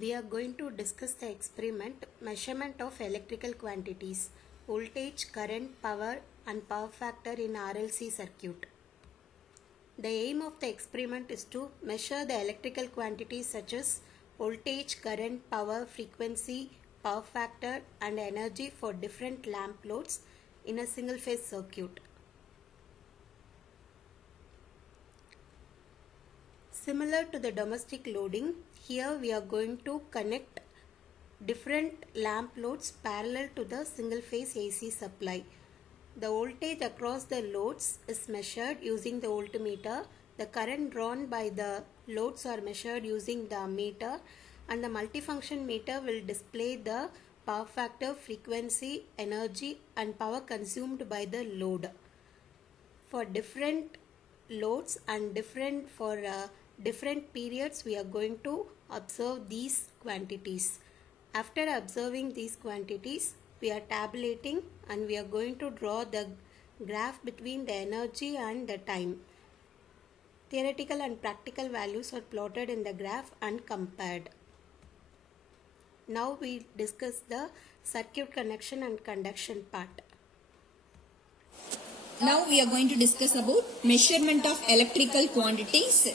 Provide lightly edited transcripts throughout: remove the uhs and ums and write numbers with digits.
We are going to discuss the experiment measurement of electrical quantities, voltage, current, power and power factor in RLC circuit. The aim of the experiment is to measure the electrical quantities such as voltage, current, power, frequency, power factor and energy for different lamp loads in a single phase circuit. Similar to the domestic loading, here we are going to connect different lamp loads parallel to the single phase AC supply. The voltage across the loads is measured using the voltmeter. The current drawn by the loads are measured using the ammeter, and the multifunction meter will display the power factor, frequency, energy and power consumed by the load. For different loads and different periods, we are going to observe these quantities. After observing these quantities, we are tabulating and we are going to draw the graph between the energy and the time. Theoretical and practical values are plotted in the graph and compared. Now we discuss the circuit connection and conduction part. Now we are going to discuss about measurement of electrical quantities,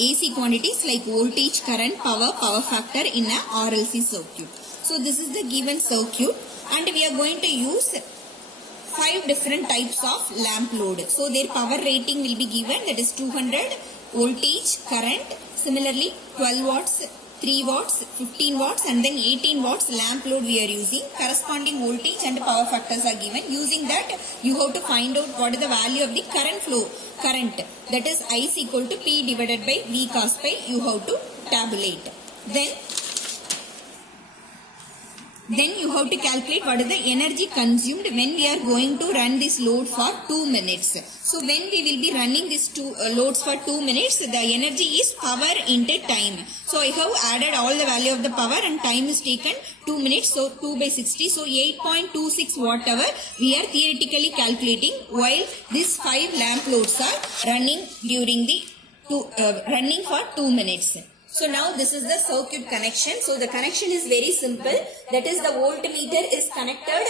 AC quantities like voltage, current, power, power factor in a RLC circuit. So this is the given circuit and we are going to use 5 different types of lamp load. So their power rating will be given, that is 200, voltage, current, similarly 12 watts, 3 watts, 15 watts and then 18 watts lamp load we are using. Corresponding voltage and power factors are given. Using that you have to find out what is the value of the current flow. Current, that is I is equal to P divided by V cos pi, you have to tabulate. Then you have to calculate what is the energy consumed when we are going to run this load for 2 minutes. So when we will be running these two loads for 2 minutes, the energy is power into time. So I have added all the value of the power and time is taken 2 minutes. So 2 by 60. So 8.26 watt hour we are theoretically calculating while these 5 lamp loads are running during the running for 2 minutes. So now this is the circuit connection. So the connection is very simple. That is the voltmeter is connected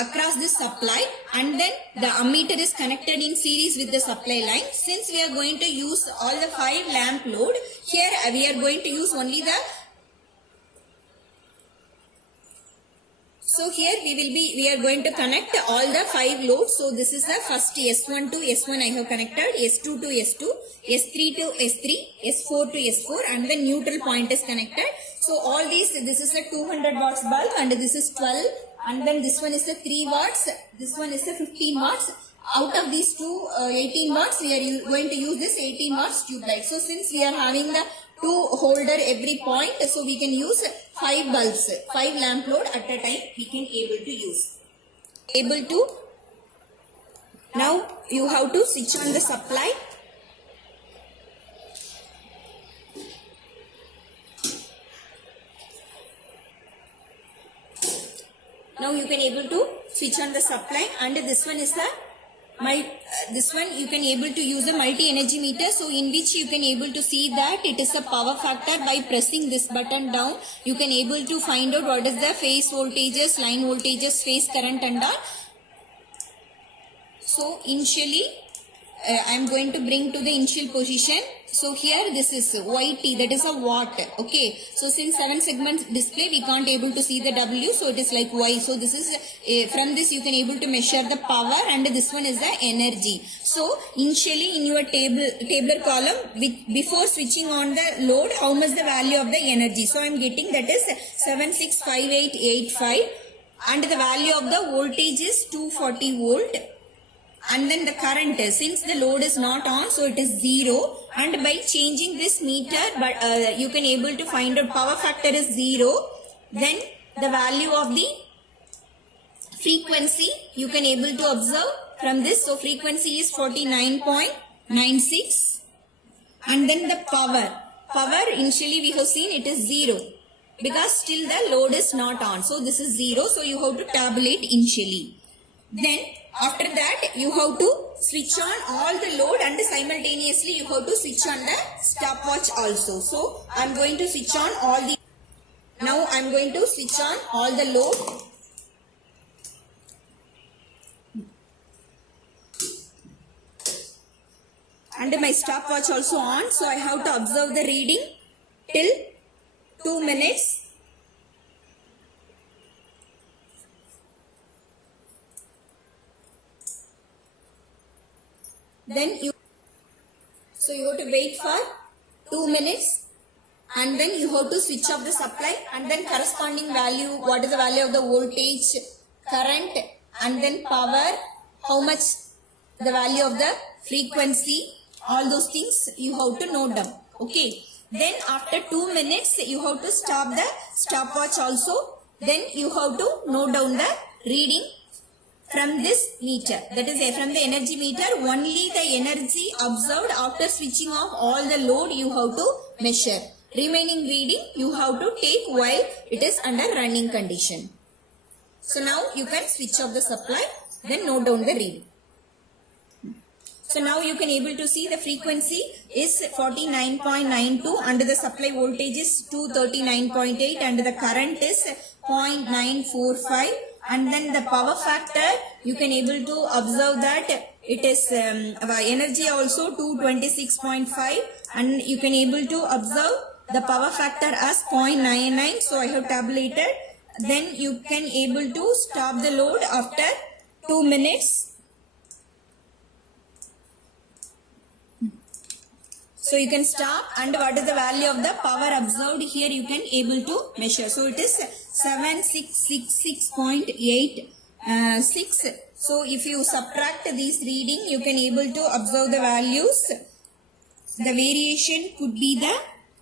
across this supply and then the ammeter is connected in series with the supply line. Since we are going to use all the 5 lamp load, here we are going to use only the So here we are going to connect all the 5 loads. So this is the first S1 to S1 I have connected, S2 to S2, S3 to S3, S4 to S4 and the neutral point is connected. So all these, this is a 200 watts bulb and this is 12 and then this one is the 3 watts, this one is the 15 watts. Out of these two 18 watts, we are going to use this 18 watts tube light. So since we are having the 2 holder every point, so we can use 5 bulbs, 5 lamp load at a time we can able to use. Now you have to switch on the supply. Now you can able to switch on the supply and this one is the this one you can able to use a multi-energy meter, so in which you can able to see that it is a power factor. By pressing this button down you can able to find out what is the phase voltages, line voltages, phase current and all. So initially I am going to bring to the initial position. So here this is YT, that is a watt. Okay, so since 7 segments display we can't able to see the W, so it is like Y. So this is from this you can able to measure the power and this one is the energy. So initially in your tabular column before switching on the load, how much the value of the energy. So I am getting that is 765885 and the value of the voltage is 240 volt. And then the current, since the load is not on, so it is 0, and by changing this meter but you can able to find out power factor is 0. Then the value of the frequency you can able to observe from this. So frequency is 49.96 and then the power initially we have seen it is 0 because still the load is not on, so this is 0, so you have to tabulate initially. Then after that you have to switch on all the load and simultaneously you have to switch on the stopwatch also. So I am going to switch on all the, now I am going to switch on all the load. And my stopwatch also on, so I have to observe the reading till 2 minutes. Then you have to wait for 2 minutes and then you have to switch off the supply and then corresponding value, what is the value of the voltage, current and then power, how much the value of the frequency, all those things you have to note down. Okay. Then after 2 minutes you have to stop the stopwatch also. Then you have to note down the reading from this meter, that is from the energy meter. Only the energy observed after switching off all the load you have to measure. Remaining reading you have to take while it is under running condition. So now you can switch off the supply, then note down the reading. So now you can able to see the frequency is 49.92 and the supply voltage is 239.8 and the current is 0.945 and then the power factor you can able to observe that it is energy also 226.5 and you can able to observe the power factor as 0.99, so I have tabulated. Then you can able to stop the load after 2 minutes. So you can stop and what is the value of the power observed here you can able to measure. So it is 7666.86. So if you subtract this reading you can able to observe the values. The variation could be the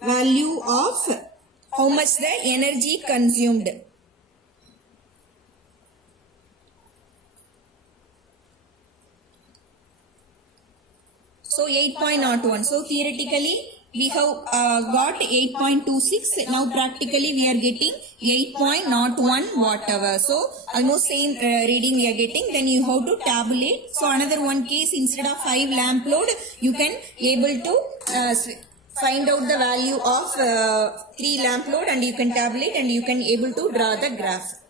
value of how much the energy consumed. So 8.01. So theoretically we have got 8.26. Now practically we are getting 8.01 watt hour. So almost same reading we are getting. Then you have to tabulate. So another one case, instead of 5 lamp load you can able to find out the value of 3 lamp load and you can tabulate and you can able to draw the graph.